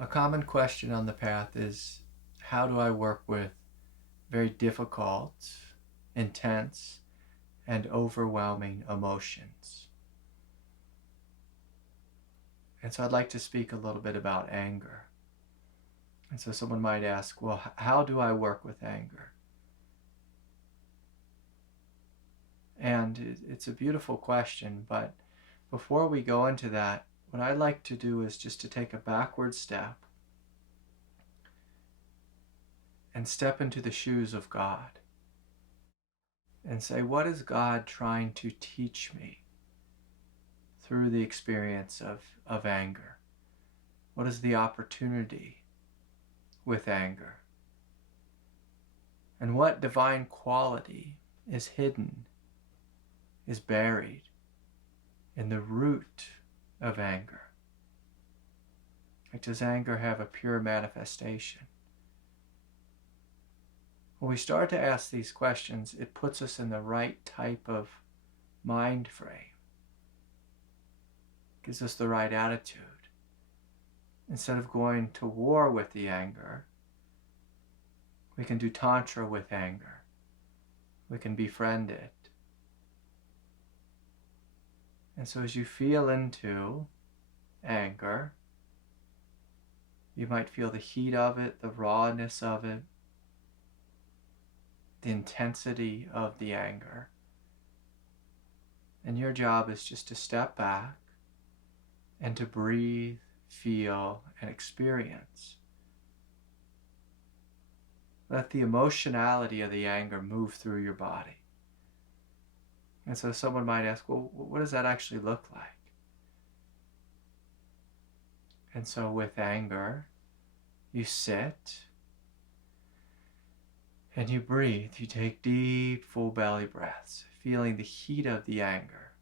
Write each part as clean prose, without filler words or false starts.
A common question on the path is, how do I work with very difficult, intense, and overwhelming emotions? And so I'd like to speak a little bit about anger. And so someone might ask, well, how do I work with anger? And it's a beautiful question, but before we go into that, what I'd like to do is just to take a backward step and step into the shoes of God and say, what is God trying to teach me through the experience of anger? What is the opportunity with anger? And what divine quality is hidden, is buried in the root of anger? Like, does anger have a pure manifestation? When we start to ask these questions, it puts us in the right type of mind frame. Gives us the right attitude. Instead of going to war with the anger, we can do tantra with anger. We can befriend it. And so as you feel into anger, you might feel the heat of it, the rawness of it, the intensity of the anger. And your job is just to step back and to breathe, feel, and experience. Let the emotionality of the anger move through your body. And so someone might ask, well, what does that actually look like? And so with anger, you sit and you breathe. You take deep, full belly breaths, feeling the heat of the anger,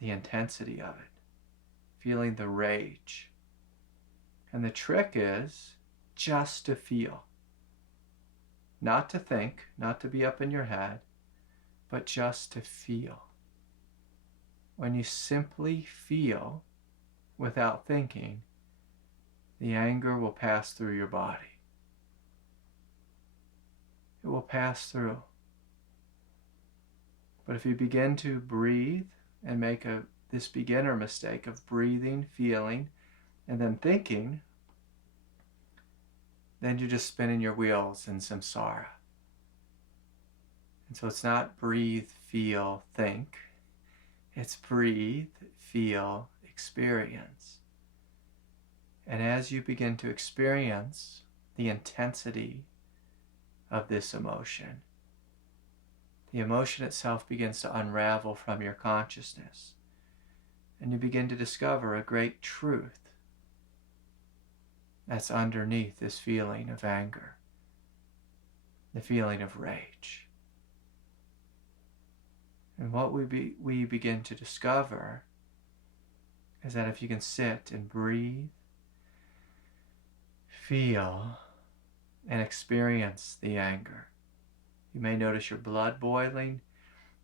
the intensity of it, feeling the rage. And the trick is just to feel. Not to think, not to be up in your head, but just to feel. When you simply feel without thinking, the anger will pass through your body. It will pass through. But if you begin to breathe and make this beginner mistake of breathing, feeling, and then thinking, then you're just spinning your wheels in samsara. And so it's not breathe, feel, think. It's breathe, feel, experience. And as you begin to experience the intensity of this emotion, the emotion itself begins to unravel from your consciousness. And you begin to discover a great truth that's underneath this feeling of anger, the feeling of rage. And what we begin to discover is that if you can sit and breathe, feel, and experience the anger, you may notice your blood boiling.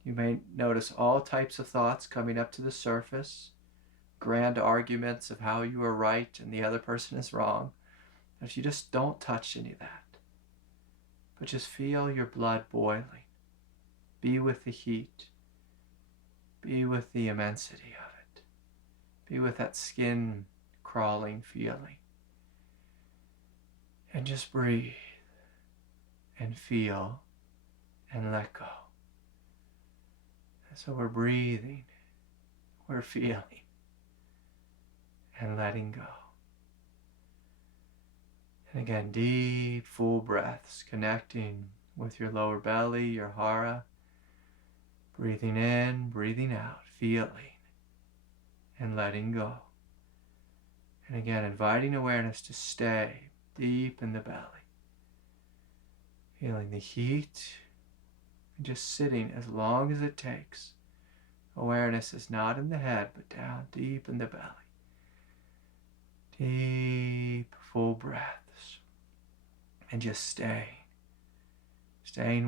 You may notice all types of thoughts coming up to the surface, grand arguments of how you are right and the other person is wrong. If you just don't touch any of that, but just feel your blood boiling, be with the heat, be with the immensity of it, be with that skin crawling feeling, and just breathe and feel and let go. And so we're breathing, we're feeling, and letting go. And again, deep, full breaths, connecting with your lower belly, your hara. Breathing in, breathing out, feeling, and letting go. And again, inviting awareness to stay deep in the belly. Feeling the heat, and just sitting as long as it takes. Awareness is not in the head, but down deep in the belly. Deep, full breaths. And just staying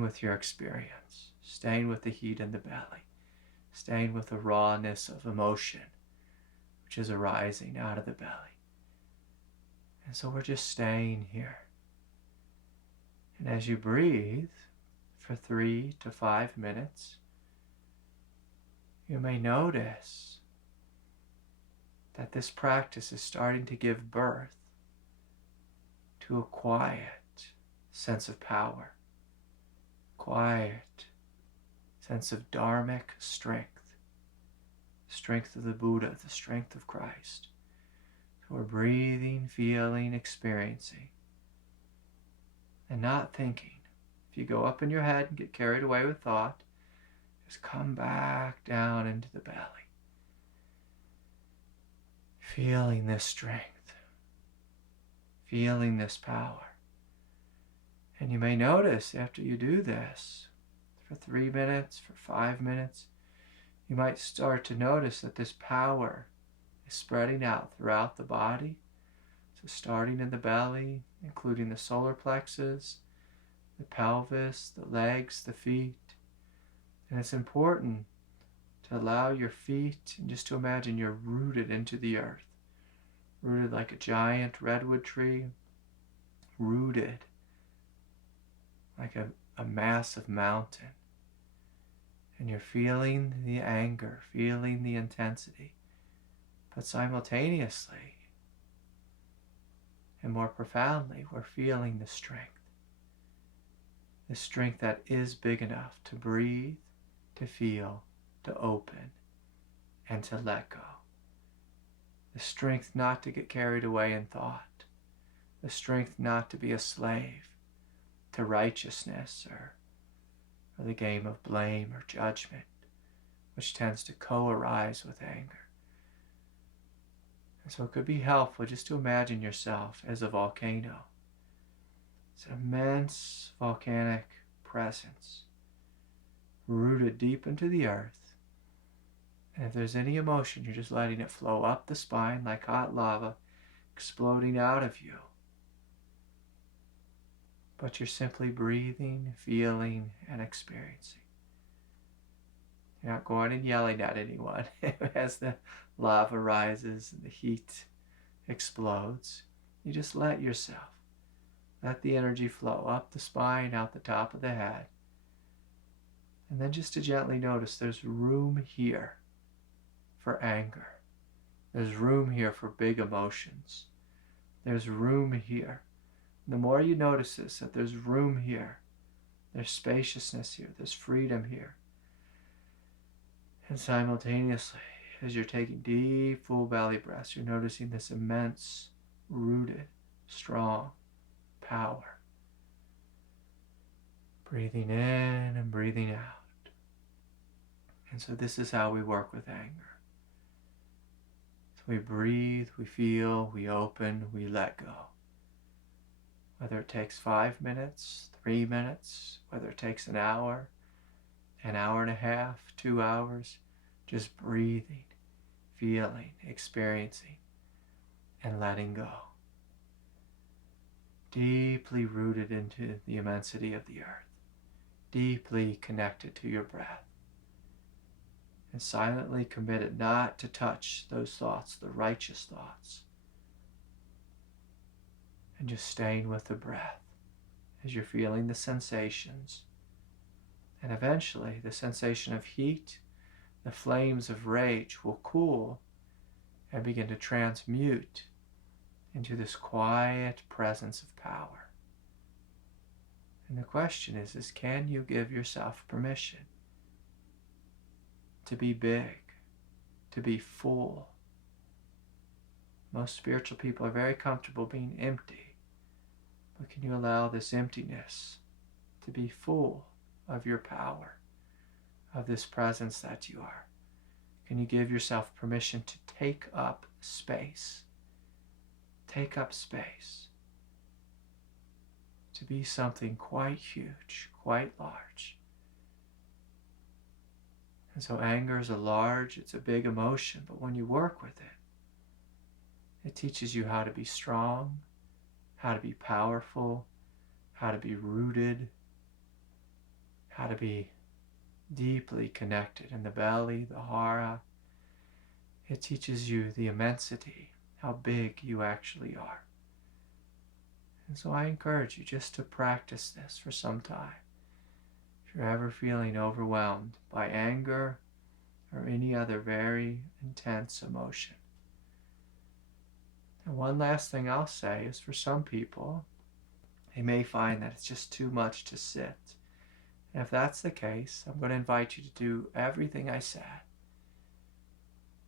with your experience, staying with the heat in the belly, staying with the rawness of emotion, which is arising out of the belly. And so we're just staying here. And as you breathe for 3 to 5 minutes, you may notice that this practice is starting to give birth to a quiet sense of power, quiet sense of dharmic strength, strength of the Buddha, the strength of Christ. So we're breathing, feeling, experiencing, and not thinking. If you go up in your head and get carried away with thought, just come back down into the belly. Feeling this strength, feeling this power. And you may notice after you do this, for 3 minutes, for 5 minutes, you might start to notice that this power is spreading out throughout the body. So starting in the belly, including the solar plexus, the pelvis, the legs, the feet. And it's important to allow your feet, and just to imagine you're rooted into the earth, rooted like a giant redwood tree, rooted like a massive mountain. And you're feeling the anger, feeling the intensity, but simultaneously and more profoundly, we're feeling the strength that is big enough to breathe, to feel, to open, and to let go. The strength not to get carried away in thought. The strength not to be a slave to righteousness or the game of blame or judgment, which tends to co-arise with anger. And so it could be helpful just to imagine yourself as a volcano. It's an immense volcanic presence, rooted deep into the earth. And if there's any emotion, you're just letting it flow up the spine like hot lava, exploding out of you. But you're simply breathing, feeling, and experiencing. You're not going and yelling at anyone as the lava rises and the heat explodes. You just let yourself. Let the energy flow up the spine, out the top of the head. And then just to gently notice there's room here for anger. There's room here for big emotions. There's room here. The more you notice this, that there's room here, there's spaciousness here, there's freedom here. And simultaneously, as you're taking deep, full belly breaths, you're noticing this immense, rooted, strong power. Breathing in and breathing out. And so this is how we work with anger. So we breathe, we feel, we open, we let go. Whether it takes 5 minutes, 3 minutes, whether it takes an hour and a half, 2 hours, just breathing, feeling, experiencing, and letting go. Deeply rooted into the immensity of the earth, deeply connected to your breath, and silently committed not to touch those thoughts, the righteous thoughts, and just staying with the breath as you're feeling the sensations. And eventually the sensation of heat, the flames of rage will cool and begin to transmute into this quiet presence of power. And the question is can you give yourself permission to be big, to be full? Most spiritual people are very comfortable being empty. But can you allow this emptiness to be full of your power, of this presence that you are? Can you give yourself permission to take up space? Take up space. To be something quite huge, quite large. And so anger is it's a big emotion, but when you work with it, it teaches you how to be strong, how to be powerful, how to be rooted, how to be deeply connected in the belly, the hara. It teaches you the immensity, how big you actually are. And so I encourage you just to practice this for some time. If you're ever feeling overwhelmed by anger or any other very intense emotion. And one last thing I'll say is, for some people, they may find that it's just too much to sit. And if that's the case, I'm going to invite you to do everything I said,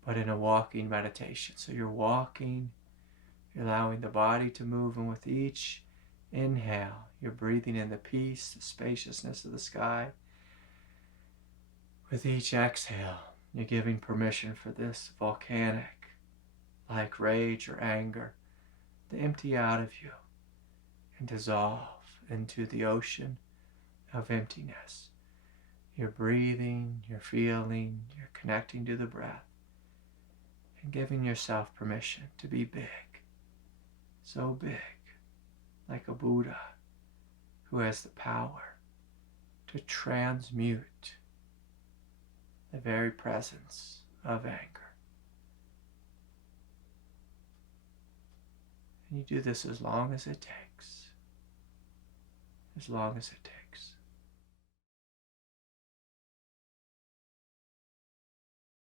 but in a walking meditation. So you're walking, you're allowing the body to move, and with each inhale, you're breathing in the peace, the spaciousness of the sky. With each exhale, you're giving permission for this volcanic, like rage or anger, to empty out of you and dissolve into the ocean of emptiness. You're breathing, you're feeling, you're connecting to the breath, and giving yourself permission to be big, so big, like a Buddha who has the power to transmute the very presence of anger. And you do this as long as it takes. As long as it takes.